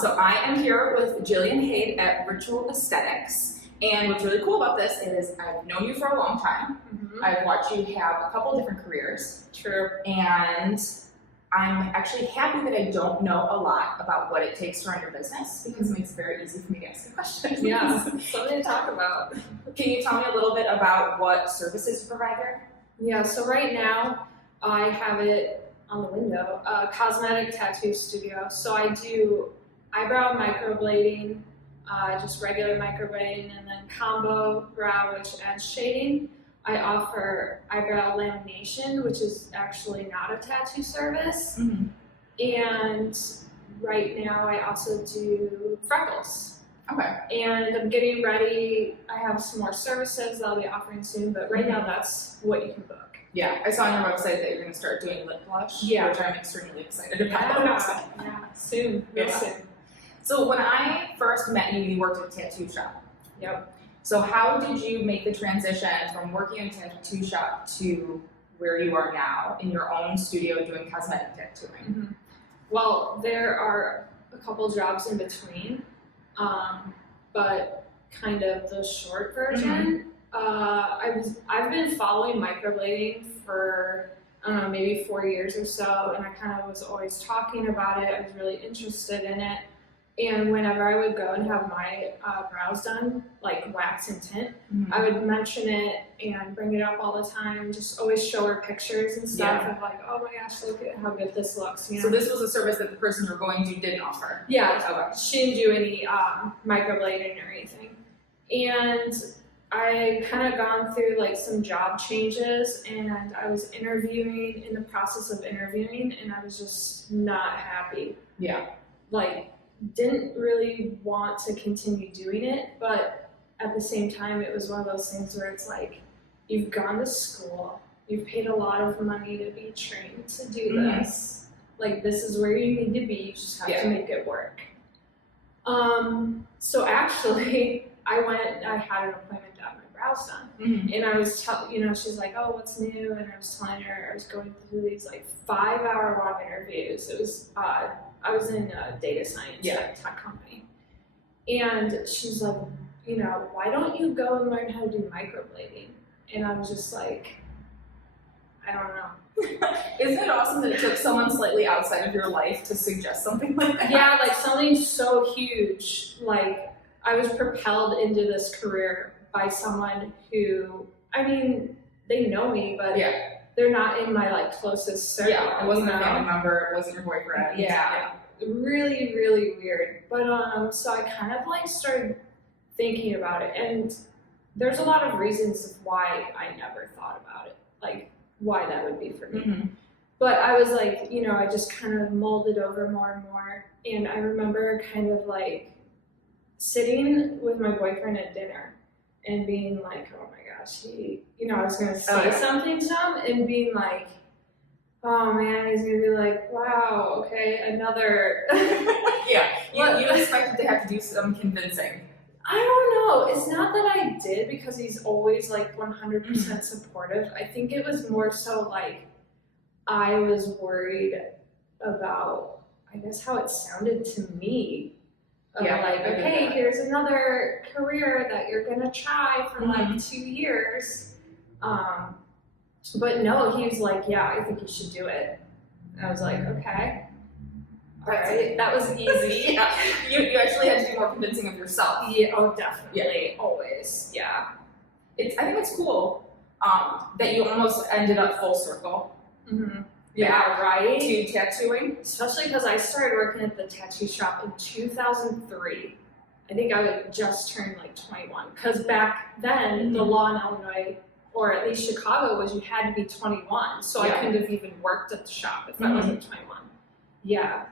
So I am here with Jillian Hade at Ritual Aesthetics, and what's really cool about this is I've known you for a long time. I've watched you have a couple different careers. True. And I'm actually happy that I don't know a lot about what it takes to run your business because it makes it very easy for me to ask you questions. Yeah, something to talk about. Can you tell me a little bit about what services you provide there? Yeah, so right now I have it on the window, cosmetic tattoo studio. So I do eyebrow microblading, just regular microblading, and then combo brow, which adds shading. I offer eyebrow lamination, which is actually not a tattoo service. And right now I also do freckles. Okay. And I'm getting ready. I have some more services that I'll be offering soon, but right now that's what you can book. Yeah, I saw on your website that you're going to start doing lip blush, which I'm extremely excited about. Yeah, soon, real soon. So when I first met you, you worked at a tattoo shop. Yep. So how did you make the transition from working in a tattoo shop to where you are now in your own studio doing cosmetic tattooing? Well, there are a couple jobs in between, but kind of the short version. I've been following microblading for I don't know, maybe 4 years or so, and I kind of was always talking about it. I was really interested in it. And whenever I would go and have my brows done, like wax and tint, I would mention it and bring it up all the time, just always show her pictures and stuff of like, oh my gosh, look at how good this looks. You know? So this was a service that the person you were going to didn't offer? Yeah, Okay. she didn't do any microblading or anything. And I kind of gone through like some job changes, and I was interviewing, in the process of interviewing, and I was just not happy. Yeah. Like, didn't really want to continue doing it, but at the same time it was one of those things where it's like, you've gone to school, you've paid a lot of money to be trained to do this, like this is where you need to be, you just have to make it work. So actually I had an appointment to have my brows done, and I was she's like, oh, what's new? And I was telling her I was going through these like 5-hour long interviews. It was I was in data science at a tech company. And she's like, why don't you go and learn how to do microblading? And I was just like, I don't know. Isn't it awesome that it took someone slightly outside of your life to suggest something like that? Yeah, like something so huge. Like, I was propelled into this career by someone who, I mean, they know me, but they're not in my like closest circle. Yeah, it wasn't a family member, it wasn't your boyfriend. Yeah. Really, really weird. But so I kind of like started thinking about it, and there's a lot of reasons of why I never thought about it, like why that would be for me. But I was like, I just kind of mulled it over more and more, and I remember kind of like sitting with my boyfriend at dinner and being like, oh my gosh, I was gonna say something to him and being like, oh man, he's gonna be like, wow, okay, another. You expected to have to do some convincing. I don't know. It's not that I did, because he's always like 100% supportive. I think it was more so like I was worried about, I guess, how it sounded to me. Like, okay, here's another career that you're gonna try for like 2 years. But no, he was like, yeah, I think you should do it. And I was like, okay. All right, that was easy. You actually had to do more convincing of yourself. Yeah, oh, definitely, always, I think it's cool that you almost ended up full circle. Yeah, right? To tattooing. Especially because I started working at the tattoo shop in 2003. I think I would just turn like 21. Because back then, the law in Illinois, or at least Chicago, was you had to be 21. So I couldn't have even worked at the shop if I wasn't 21. Yeah,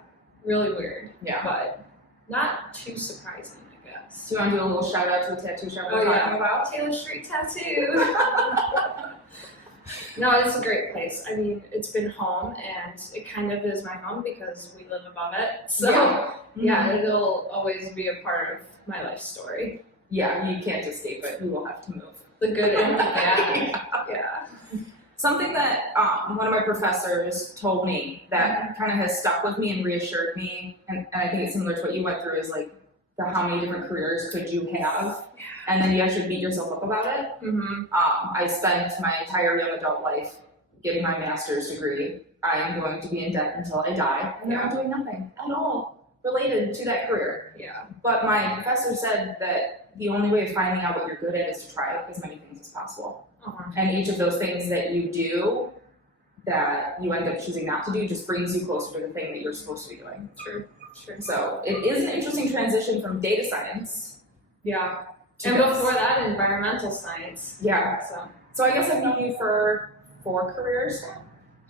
really weird. Yeah. But not too surprising, I guess. Do you want to do a little shout out to the tattoo shop we're talking about? Taylor Street Tattoo. No, it's a great place. I mean, it's been home, and it kind of is my home because we live above it. So, it'll always be a part of my life story. Yeah, you can't escape it. We will have to move. The good and the bad. Yeah. something that one of my professors told me that kind of has stuck with me and reassured me, and I think it's similar to what you went through, is like the how many different careers could you have, and then you actually beat yourself up about it. I spent my entire young adult life getting my master's degree. I am going to be in debt until I die, and I'm doing nothing at all related to that career. Yeah. But my professor said that the only way of finding out what you're good at is to try as many things as possible. And each of those things that you do that you end up choosing not to do just brings you closer to the thing that you're supposed to be doing. True. So it is an interesting transition from data science. Yeah. to And this. before that, environmental science. Yeah. So I guess I've known you for 4 careers now.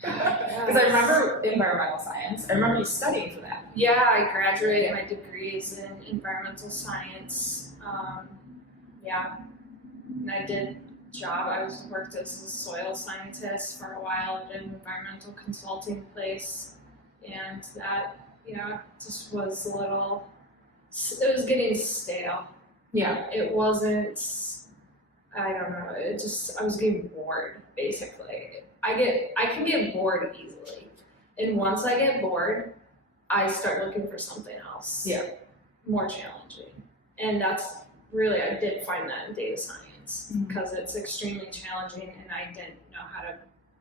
Because I remember environmental science. I remember you studying for that. Yeah, I graduated my degrees in environmental science. And I did worked as a soil scientist for a while at an environmental consulting place, and that, just was it was getting stale. Yeah. It wasn't, I don't know, I was getting bored, basically. I can get bored easily. And once I get bored, I start looking for something else. Yeah. More challenging. And I did find that in data science, because it's extremely challenging and I didn't know how to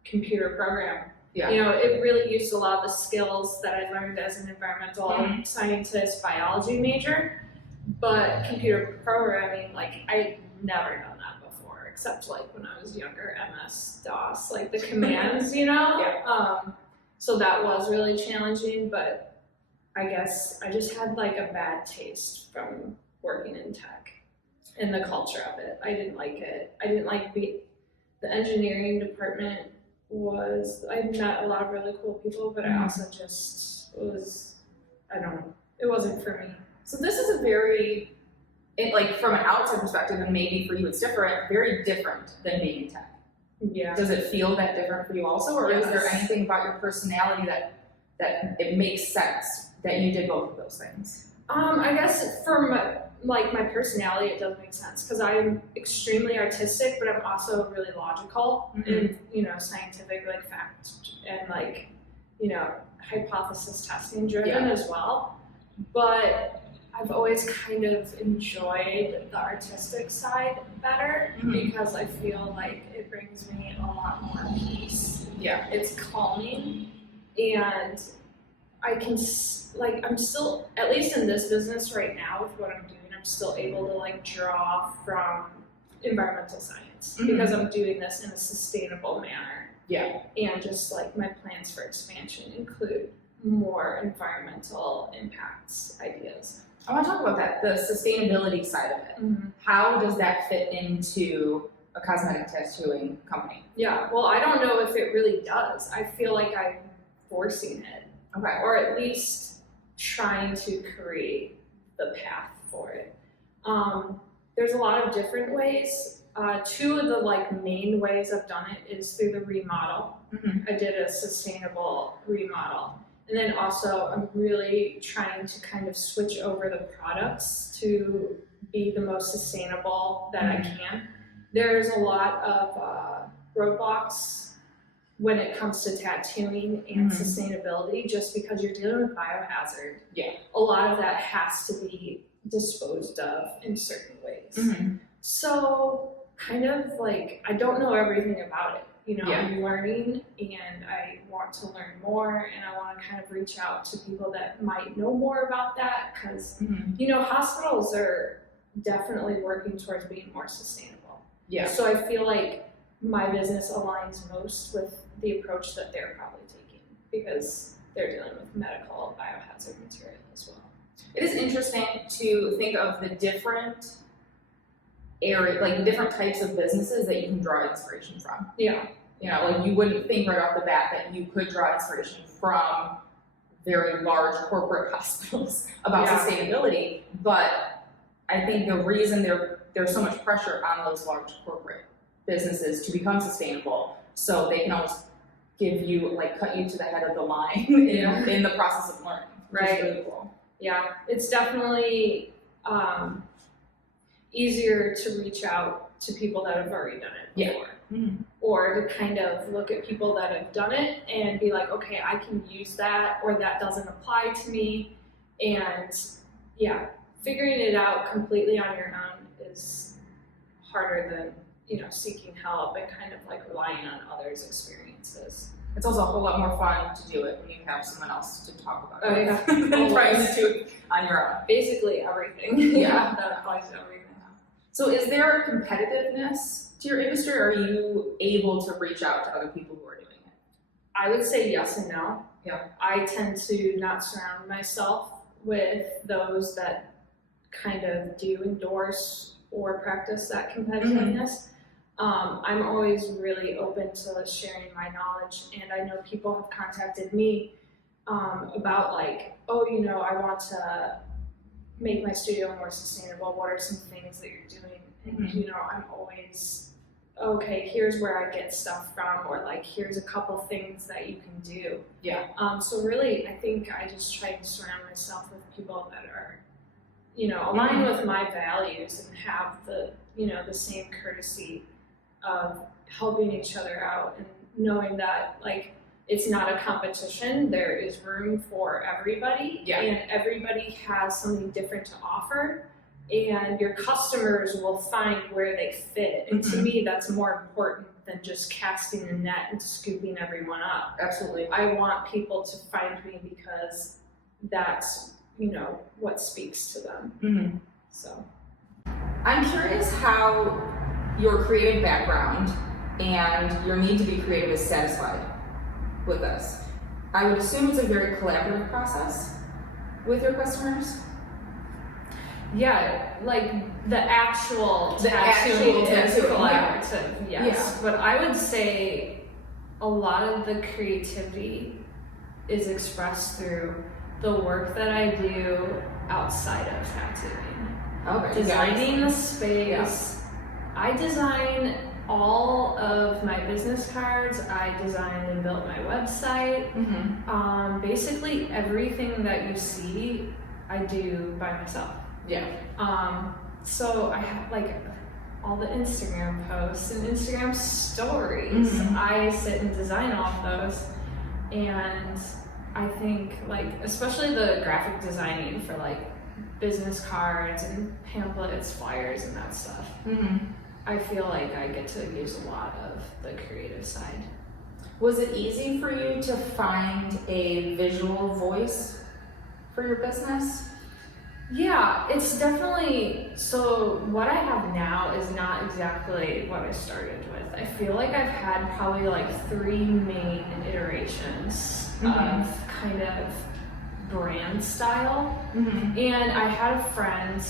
computer program. Yeah. It really used a lot of the skills that I learned as an environmental scientist, biology major, but computer programming, I'd never done that before, except when I was younger, MS-DOS, the commands, Yeah. So that was really challenging, but I guess I just had a bad taste from working in tech and the culture of it. I didn't like it. I didn't like the engineering department. I met a lot of really cool people, but I also I don't know, it wasn't for me. So this is a very, from an outside perspective, and maybe for you it's different, very different than being in tech. Yeah. Does it feel that different for you also, or is there Yes. anything about your personality that it makes sense that you did both of those things? I guess for my personality, it does make sense, because I'm extremely artistic, but I'm also really logical and scientific, fact and hypothesis testing driven as well. But I've always kind of enjoyed the artistic side better, because I feel like it brings me a lot more peace. Yeah. It's calming, and I can I'm still, at least in this business right now with what I'm doing, I'm still able to draw from environmental science, because I'm doing this in a sustainable manner. Yeah. And just my plans for expansion include more environmental impacts ideas. I want to talk about that, the sustainability side of it. How does that fit into a cosmetic tattooing company? Yeah, well, I don't know if it really does. I feel like I'm forcing it, Okay. or at least trying to create the path for it. There's a lot of different ways. 2 of the main ways I've done it is through the remodel. I did a sustainable remodel. And then also I'm really trying to kind of switch over the products to be the most sustainable that I can. There's a lot of roadblocks when it comes to tattooing and sustainability, just because you're dealing with biohazard. Yeah. A lot of that has to be disposed of in certain ways. So kind of I don't know everything about it. I'm learning, and I want to learn more, and I want to kind of reach out to people that might know more about that, because hospitals are definitely working towards being more sustainable. Yeah. So I feel like my business aligns most with the approach that they're probably taking, because they're dealing with medical biohazard material as well. It is interesting to think of the different the different types of businesses that you can draw inspiration from. Yeah. You wouldn't think right off the bat that you could draw inspiration from very large corporate hospitals about sustainability, but I think the reason there's so much pressure on those large corporate businesses to become sustainable, so they can almost give you, cut you to the head of the line in the process of learning. Right. Which is really cool. Yeah, it's definitely easier to reach out to people that have already done it before. or to kind of look at people that have done it and be like, okay, I can use that, or that doesn't apply to me. And yeah, figuring it out completely on your own is harder than, you know, seeking help and kind of like relying on others' experiences. It's also a whole lot more fun to do it when you have someone else to talk about Oh, it yeah. than trying to do it on your own. Basically everything. Yeah. That applies to everything. So is there a competitiveness to your industry, or are you able to reach out to other people who are doing it? I would say yes and no. Yeah. I tend to not surround myself with those that kind of do endorse or practice that competitiveness. I'm always really open to sharing my knowledge, and I know people have contacted me about like, oh, you know, I want to make my studio more sustainable. What are some things that you're doing? And you know, I'm always, okay, here's where I get stuff from, or like, here's a couple things that you can do. Yeah. So really, I think I just try to surround myself with people that are, you know, aligned with my values and have the, you know, the same courtesy of helping each other out and knowing that like it's not a competition. There is room for everybody, and everybody has something different to offer, and your customers will find where they fit. And to me, that's more important than just casting a net and scooping everyone up. Absolutely. I want people to find me because that's, you know, what speaks to them. So I'm curious how your creative background and your need to be creative is satisfied with this. I would assume it's a very collaborative process with your customers. yeah, like the actual The actual tattooing is tattooing, collaborative, yes. But I would say a lot of the creativity is expressed through the work that I do outside of tattooing. Okay. Designing the space. I design all of my business cards. I designed and built my website. Basically everything that you see, I do by myself. Yeah. So I have like all the Instagram posts and Instagram stories. I sit and design all of those, and I think like especially the graphic designing for like business cards and pamphlets, flyers, and that stuff. I feel like I get to use a lot of the creative side. Was it easy for you to find a visual voice for your business? Yeah, it's definitely, so what I have now is not exactly what I started with. I feel like I've had probably like 3 main iterations of kind of brand style. And I had a friend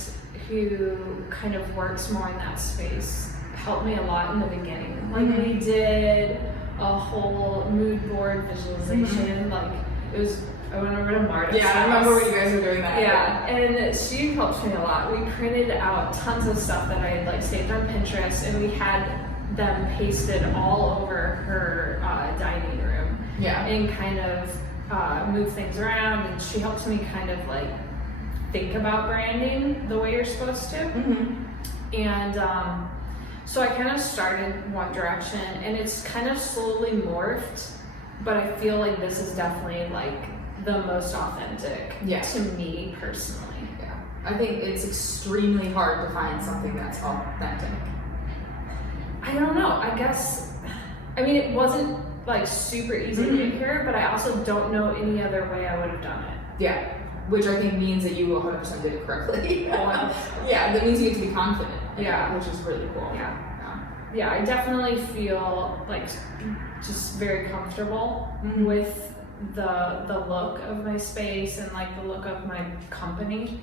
who kind of works more in that space, helped me a lot in the beginning. Like we did a whole mood board visualization, like it was, I went over to Marta's house. I remember when you guys were doing that. Yeah, and she helped me a lot. We printed out tons of stuff that I had like saved on Pinterest, and we had them pasted all over her dining room. Yeah. And kind of move things around, and she helps me kind of like think about branding the way you're supposed to. And so I kind of started one direction, and it's kind of slowly morphed, but I feel like this is definitely like the most authentic to me personally. Yeah. I think it's extremely hard to find something that's authentic. I don't know, I guess, I mean, it wasn't like super easy to get here, but I also don't know any other way I would have done it. Yeah. Which I think means that you 100% did it correctly. Wow. Yeah, that means you get to be confident. Yeah. Which is really cool. Yeah, I definitely feel like just very comfortable with the look of my space and like the look of my company,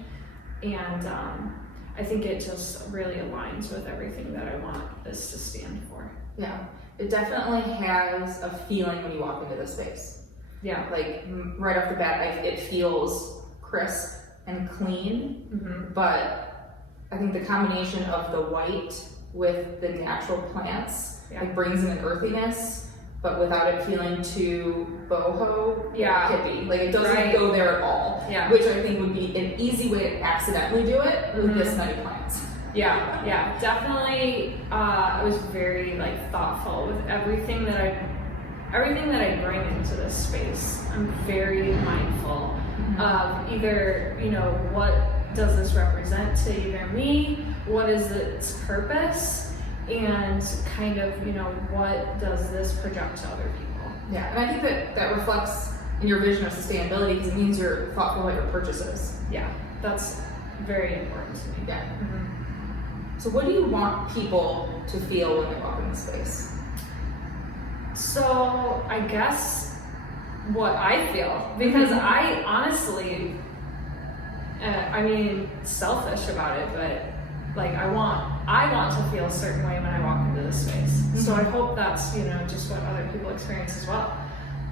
and I think it just really aligns with everything that I want this to stand for. Yeah, it definitely has a feeling when you walk into the space. Yeah, like right off the bat, it feels crisp and clean, but I think the combination of the white with the natural plants like brings in an earthiness, but without it feeling too boho, hippie. Like it doesn't go there at all. Yeah. Which I think would be an easy way to accidentally do it with this many plants. Yeah, definitely. I was very like thoughtful with everything that I bring into this space. I'm very mindful of either, what does this represent to either me, what is its purpose, and kind of, what does this project to other people. Yeah, and I think that reflects in your vision of sustainability because it means you're thoughtful about your purchases. Yeah, that's very important to me. Yeah. So what do you want people to feel when they walk in the space? So I guess what I feel, because I honestly, selfish about it, but like I want to feel a certain way when I walk into this space. So I hope that's, just what other people experience as well.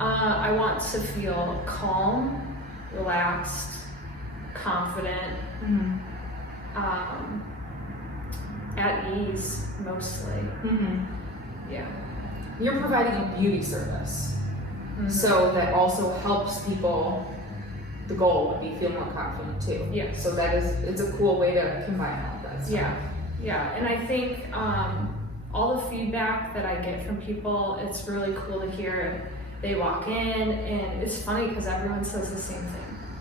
I want to feel calm, relaxed, confident, at ease mostly. Yeah. You're providing a beauty service, so that also helps people. The goal would be feel more confident too. Yeah. So it's a cool way to combine all of that stuff. Yeah, and I think all the feedback that I get from people, it's really cool to hear. They walk in, and it's funny because everyone says the same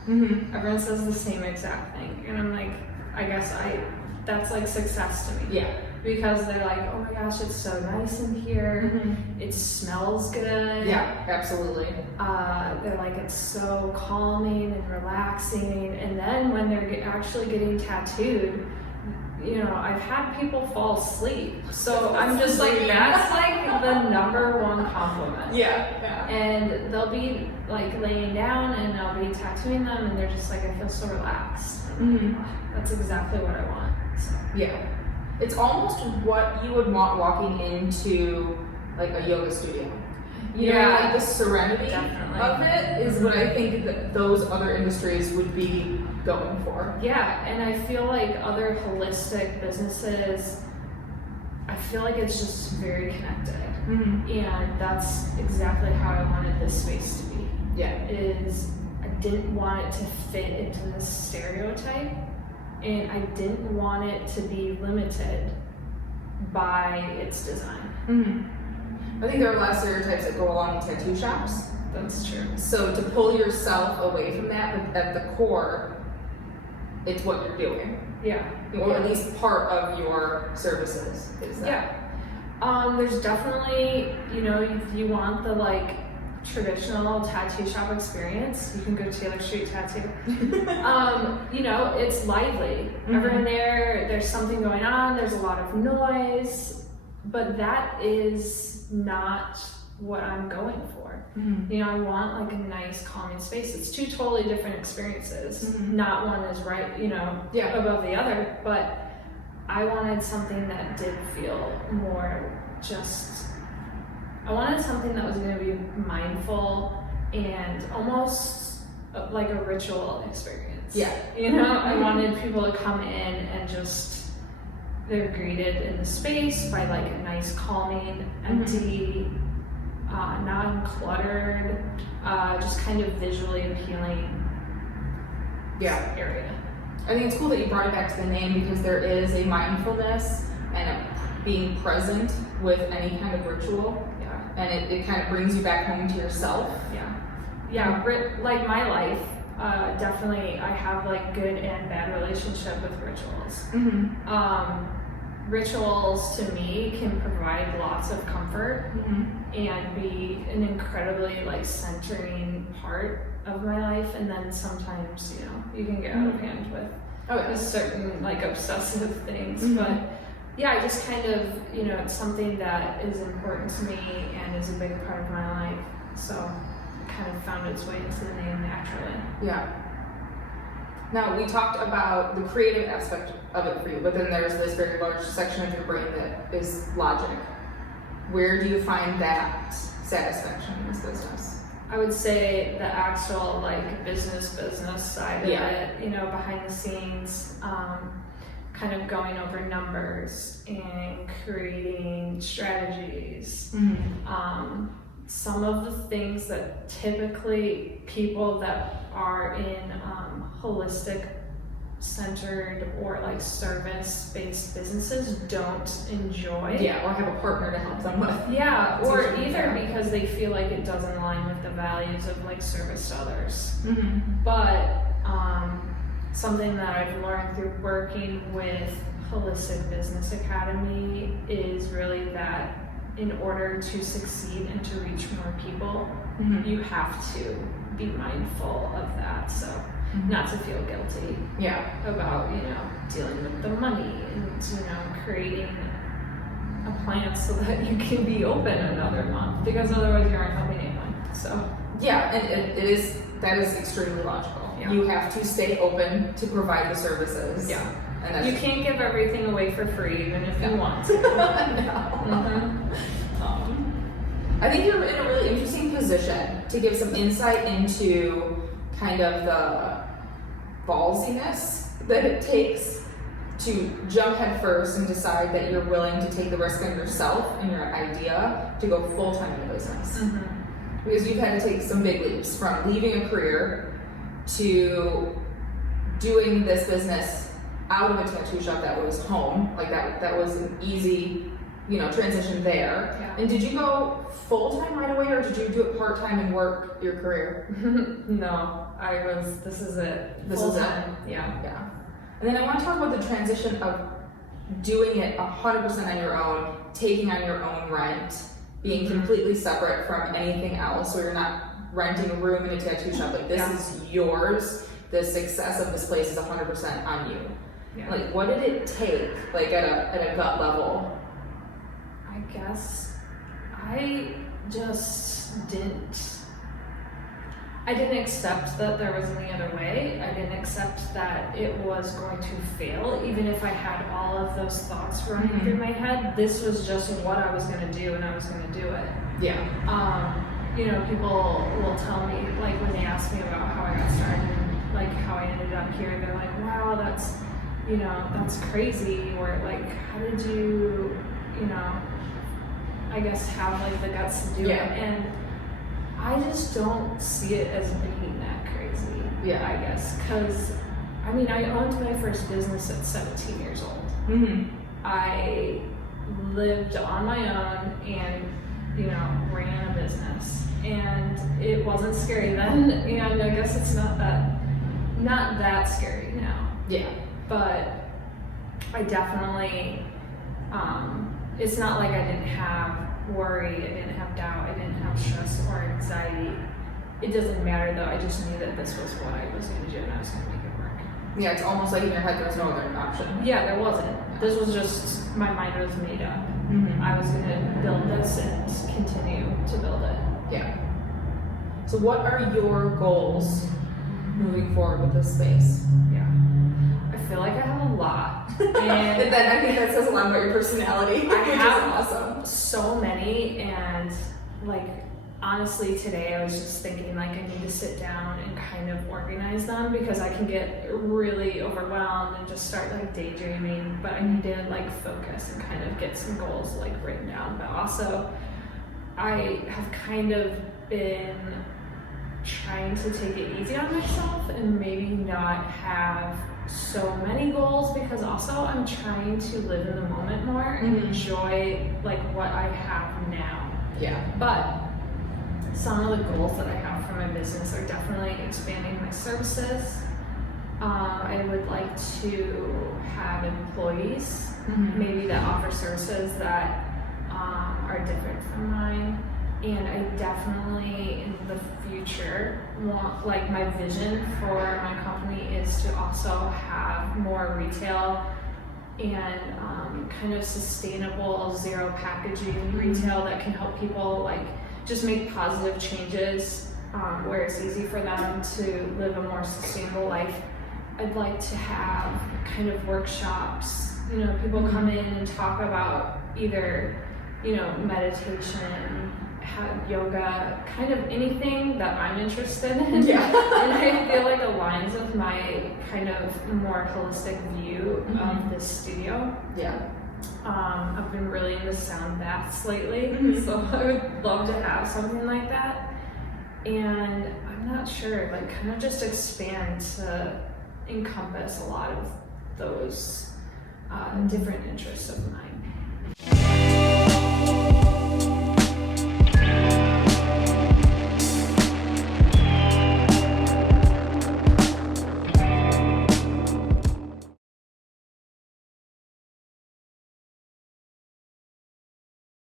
thing. Everyone says the same exact thing, and I'm like, I guess that's like success to me. Yeah. Because they're like, oh my gosh, it's so nice in here. It smells good. Yeah, absolutely. They're like, it's so calming and relaxing. And then when they're actually getting tattooed, I've had people fall asleep. So I'm just like, that's like the number one compliment. Yeah. And they'll be like laying down and I'll be tattooing them and they're just like, I feel so relaxed. That's exactly what I want. So. Yeah. It's almost what you would want walking into like a yoga studio. Like the serenity of it is what I think that those other industries would be going for. Yeah, and I feel like other holistic businesses, I feel like it's just very connected. And that's exactly how I wanted this space to be. Yeah. I didn't want it to fit into this stereotype. And I didn't want it to be limited by its design. I think there are a lot of stereotypes that go along with tattoo shops. That's true. So to pull yourself away from that, but at the core, it's what you're doing. Yeah. Or at least part of your services is that. Yeah. There's definitely, if you want the like traditional tattoo shop experience, you can go to Taylor Street Tattoo. It's lively. Everyone there's something going on, there's a lot of noise, but that is not what I'm going for. I want like a nice calming space. It's two totally different experiences. Not one is right, above the other, but I wanted something that did feel more I wanted something that was going to be mindful and almost like a ritual experience. Yeah. I wanted people to come in and they're greeted in the space by like a nice, calming, empty, non-cluttered, just kind of visually appealing area. I think it's cool that you brought it back to the name because there is a mindfulness and a being present with any kind of ritual. And it kind of brings you back home to yourself. Like my life, definitely I have like good and bad relationship with rituals. Rituals to me can provide lots of comfort and be an incredibly like centering part of my life, and then sometimes you can get out of hand with certain like obsessive things, but I just kind of, it's something that is important to me and is a big part of my life. So it kind of found its way into the name naturally. Yeah. Now, we talked about the creative aspect of it for you, but then there's this very large section of your brain that is logic. Where do you find that satisfaction in this business? I would say the actual like business side of it, behind the scenes, kind of going over numbers and creating strategies. Some of the things that typically people that are in holistic centered or like service based businesses don't enjoy. Yeah, or have a partner to help them with. Yeah, or Usually, either yeah. because they feel like it doesn't align with the values of like service to others. Mm-hmm. But something that I've learned through working with Holistic Business Academy is really that in order to succeed and to reach more people, Mm-hmm. you have to be mindful of that. So not to feel guilty Yeah. about, dealing with the money and, creating a plan so that you can be open another month, because otherwise you aren't helping anyone. So Yeah, and that is extremely logical. Yeah. You have to stay open to provide the services. yeah, And that's you can't give everything away for free even if you want to. No. I think you're in a really interesting position to give some insight into kind of the ballsiness that it takes to jump head first and decide that you're willing to take the risk on yourself and your idea to go full-time in the business. Because you've had to take some big leaps from leaving a career to doing this business out of a tattoo shop that was home. Like that was an easy, transition there. Yeah. And did you go full-time right away, or did you do it part-time and work your career? No, this is it. This is it. Full-time. Yeah. Yeah. And then I want to talk about the transition of doing it 100% on your own, taking on your own rent, being completely separate from anything else, so you're not renting a room in a tattoo shop. Like, this is yours. The success of this place is 100% on you. Yeah. Like, what did it take, like, at a gut level? I guess I just didn't. I didn't accept that there was any other way. I didn't accept that it was going to fail, even if I had all of those thoughts running through my head. This was just what I was going to do, and I was going to do it. Yeah. People will tell me, like, when they ask me about how I got started and like how I ended up here, they're like, wow, that's crazy. Or like, how did you, I guess have like the guts to do it? And I just don't see it as being that crazy. Yeah. I guess, because I owned my first business at 17 years old. I lived on my own and ran a business, and it wasn't scary then, and I guess it's not that scary now. Yeah. But I definitely, it's not like I didn't have worry, I didn't have doubt, I didn't have stress or anxiety. It doesn't matter though, I just knew that this was what I was going to do and I was going to make it work. Yeah, it's almost like in your head there was no other option. Yeah, there wasn't. This was just, my mind was made up. I was going to build this and continue to build it. Yeah. So what are your goals moving forward with this space? Yeah. I feel like I have a lot. And And then I think that says a lot about your personality, I which is have awesome. so many, and like honestly today I was just thinking like I need to sit down and kind of organize them, because I can get really overwhelmed and just start like daydreaming, but I need to like focus and kind of get some goals like written down. But also I have kind of been trying to take it easy on myself and maybe not have so many goals, because also I'm trying to live in the moment more and enjoy like what I have now. Yeah. But some of the goals that I have for my business are definitely expanding my services. I would like to have employees, maybe that offer services that are different from mine. And I definitely, in the future, want, like, my vision for my company is to also have more retail and kind of sustainable, zero packaging retail that can help people like just make positive changes where it's easy for them to live a more sustainable life. I'd like to have kind of workshops, people come in and talk about either, meditation, yoga, kind of anything that I'm interested in. Yeah. And I feel like aligns with my kind of more holistic view of this studio. Yeah. I've been really into sound baths lately, so I would love to have something like that. And I'm not sure, like kind of just expand to encompass a lot of those different interests of mine.